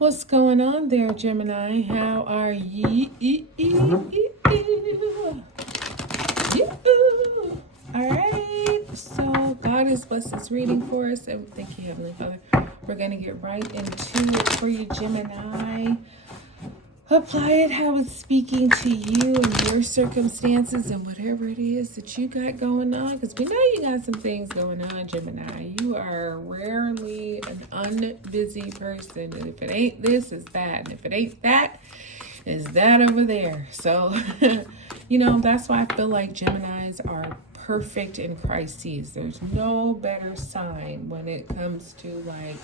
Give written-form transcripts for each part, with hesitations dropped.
What's going on there, Gemini? How are you? All right. So God has blessed this reading for us, and thank you, Heavenly Father. We're gonna get right into it for you, Gemini. Apply it how it's speaking to you and your circumstances and whatever it is that you got going on. Because we know you got some things going on, Gemini. You are rarely an unbusy person. And if it ain't this, it's that. And if it ain't that, it's that over there. So, that's why I feel like Geminis are perfect in crises. There's no better sign when it comes to like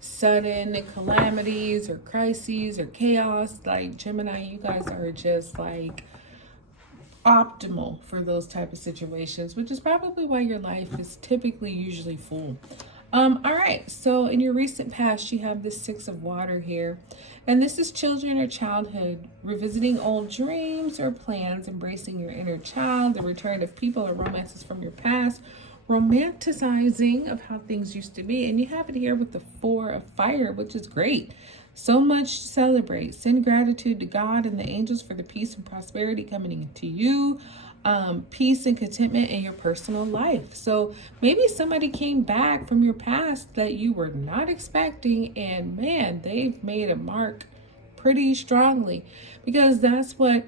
sudden calamities or crises or chaos. Like Gemini, you guys are just like optimal for those type of situations, which is probably why your life is typically usually full. All right, so in your recent past, you have this Six of Water here, and this is children or childhood, revisiting old dreams or plans, embracing your inner child, the return of people or romances from your past, romanticizing of how things used to be. And you have it here with the Four of Fire, which is great. So much to celebrate. Send gratitude to God and the angels for the peace and prosperity coming into you. Peace and contentment in your personal life. So maybe somebody came back from your past that you were not expecting, and man, they've made a mark pretty strongly, because that's what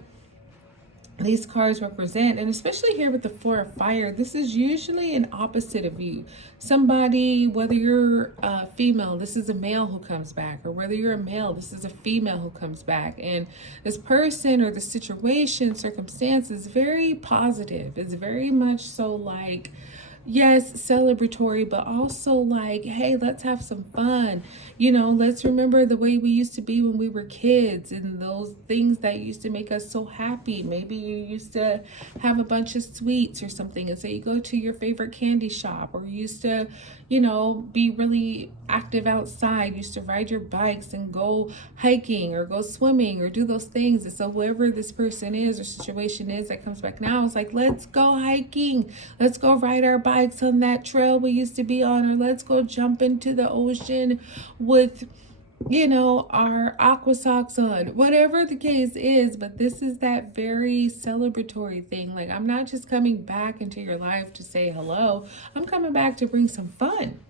these cards represent. And especially here with the Four of Fire, this is usually an opposite of you. Somebody, whether you're a female, this is a male who comes back, or whether you're a male, this is a female who comes back. And this person or the situation, circumstance is very positive. It's very much so like, yes, celebratory, but also like, hey, let's have some fun. Let's remember the way we used to be when we were kids and those things that used to make us so happy. Maybe you used to have a bunch of sweets or something, and so you go to your favorite candy shop, or you used to, be really active outside, you used to ride your bikes and go hiking or go swimming or do those things. And so whoever this person is or situation is that comes back now, it's like, let's go hiking. Let's go ride our bikes on that trail we used to be on, or let's go jump into the ocean with our aqua socks on, whatever the case is. But this is that very celebratory thing. Like, I'm not just coming back into your life to say hello, I'm coming back to bring some fun.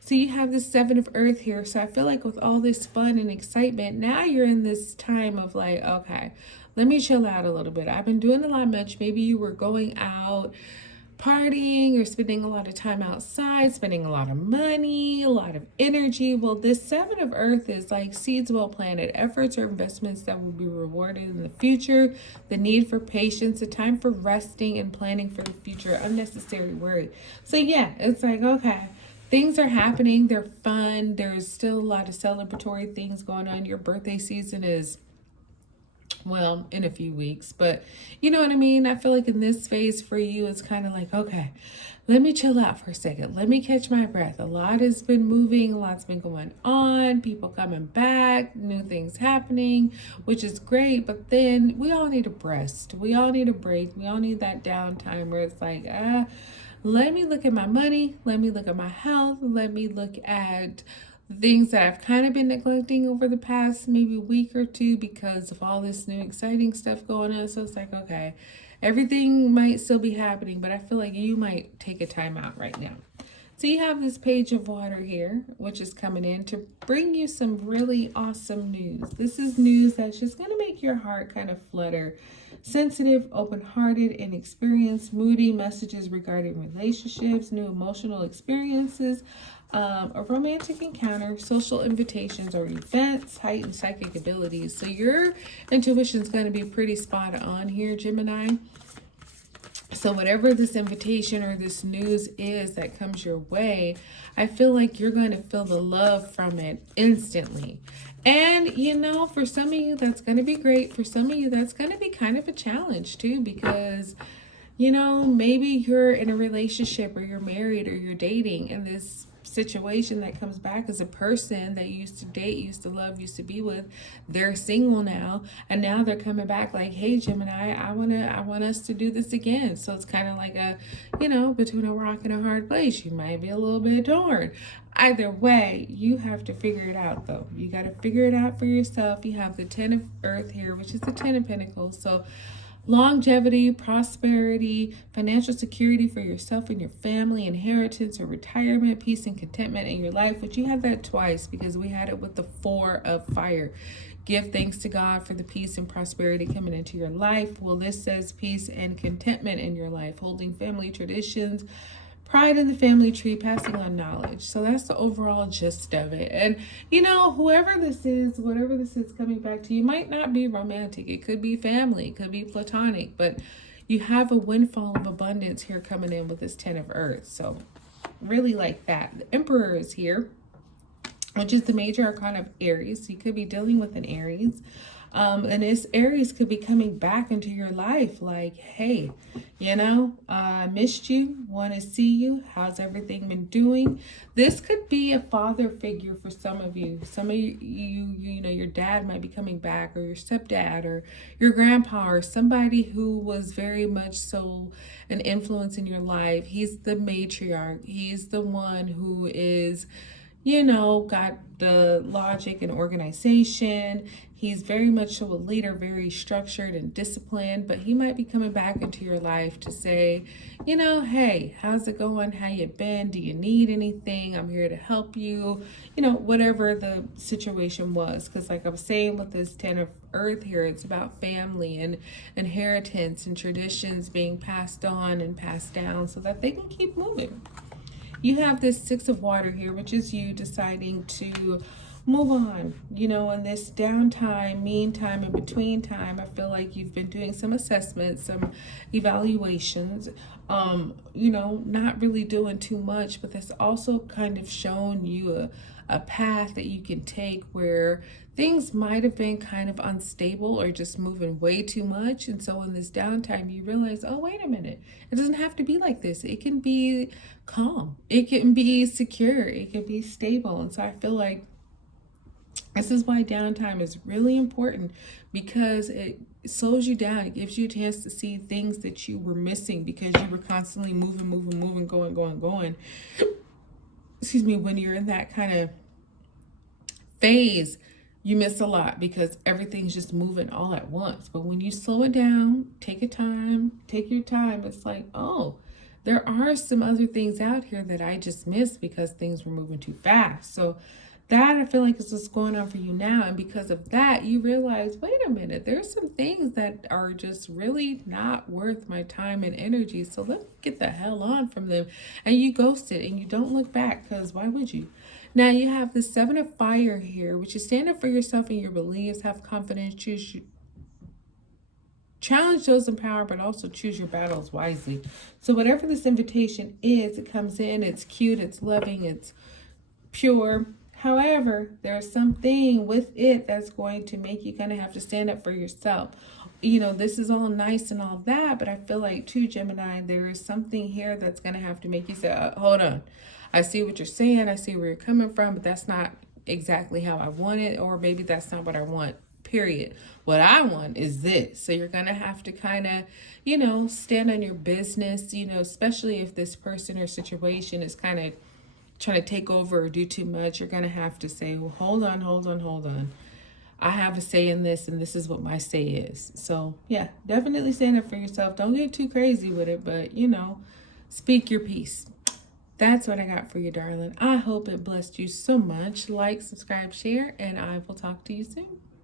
So you have the Seven of Earth here. So I feel like with all this fun and excitement, now you're in this time of like, okay, let me chill out a little bit. I've been doing a lot much. Maybe you were going out partying or spending a lot of time outside, spending a lot of money, a lot of energy. Well, this Seven of Earth is like seeds well planted, efforts or investments that will be rewarded in the future, the need for patience, a time for resting and planning for the future, unnecessary worry. So yeah, it's like, okay, things are happening, they're fun, there's still a lot of celebratory things going on. Your birthday season is, well, in a few weeks, but you know what I mean? I feel like in this phase for you, it's kind of like, okay, let me chill out for a second. Let me catch my breath. A lot has been moving, a lot's been going on, people coming back, new things happening, which is great. But then we all need a rest. We all need a break. We all need that downtime where it's like, let me look at my money. Let me look at my health. Let me look at things that I've kind of been neglecting over the past maybe week or two because of all this new exciting stuff going on. So it's like, okay, everything might still be happening, but I feel like you might take a time out right now. So you have this Page of Water here, which is coming in to bring you some really awesome news. This is news that's just going to make your heart kind of flutter. Sensitive, open-hearted, and experienced, moody messages regarding relationships, new emotional experiences, a romantic encounter, social invitations or events, heightened psychic abilities. So your intuition is going to be pretty spot on here, Gemini. So whatever this invitation or this news is that comes your way, I feel like you're going to feel the love from it instantly. And, for some of you, that's going to be great. For some of you, that's going to be kind of a challenge too, because, maybe you're in a relationship or you're married or you're dating, and this situation that comes back is a person that you used to date, used to love, used to be with. They're single now, and now they're coming back like, hey Gemini, I want us to do this again. So it's kind of like a, between a rock and a hard place. You might be a little bit torn. Either way, you have to figure it out though. You got to figure it out for yourself. You have the 10 of Earth here, which is the 10 of Pentacles. So longevity, prosperity, financial security for yourself and your family, inheritance or retirement, peace and contentment in your life, which you had that twice because we had it with the 4 of fire. Give thanks to God for the peace and prosperity coming into your life. Well, this says peace and contentment in your life, holding family traditions, pride in the family tree, passing on knowledge. So that's the overall gist of it. And, whoever this is, whatever this is coming back to you, might not be romantic. It could be family, it could be platonic, but you have a windfall of abundance here coming in with this 10 of Earth. So really like that. The Emperor is here, which is the major arcana of Aries. So you could be dealing with an Aries. And this Aries could be coming back into your life like, hey, I missed you, want to see you. How's everything been doing? This could be a father figure for some of you. Some of you, your dad might be coming back, or your stepdad, or your grandpa, or somebody who was very much so an influence in your life. He's the matriarch. He's the one who is, got the logic and organization. He's very much so a leader, very structured and disciplined, but he might be coming back into your life to say, hey, how's it going? How you been? Do you need anything? I'm here to help you, whatever the situation was. Because like I was saying with this 10 of Earth here, it's about family and inheritance and traditions being passed on and passed down so that they can keep moving. You have this 6 of Water here, which is you deciding to move on, in this downtime, meantime, in between time. I feel like you've been doing some assessments, some evaluations, not really doing too much, but that's also kind of shown you a path that you can take where things might have been kind of unstable or just moving way too much. And so in this downtime, you realize, oh, wait a minute, it doesn't have to be like this. It can be calm. It can be secure. It can be stable. And so I feel like this is why downtime is really important, because it slows you down. It gives you a chance to see things that you were missing because you were constantly moving, going. Excuse me, when you're in that kind of phase, you miss a lot because everything's just moving all at once. But when you slow it down, take your time, it's like, oh, there are some other things out here that I just missed because things were moving too fast. So that, I feel like, is what's going on for you now. And because of that, you realize, wait a minute, there's some things that are just really not worth my time and energy. So let me get the hell on from them. And you ghost it and you don't look back, because why would you? Now you have the 7 of Fire here, which is stand up for yourself and your beliefs, have confidence, challenge those in power, but also choose your battles wisely. So whatever this invitation is, it comes in, it's cute, it's loving, it's pure. However, there's something with it that's going to make you kind of have to stand up for yourself. This is all nice and all that, but I feel like too, Gemini, there is something here that's going to have to make you say, hold on. I see what you're saying. I see where you're coming from, but that's not exactly how I want it, or maybe that's not what I want, period. What I want is this. So you're going to have to kind of, stand on your business, especially if this person or situation is kind of trying to take over or do too much. You're going to have to say, well, hold on. I have a say in this, and this is what my say is. So yeah, definitely stand up for yourself. Don't get too crazy with it, but speak your piece. That's what I got for you, darling. I hope it blessed you so much. Like, subscribe, share, and I will talk to you soon.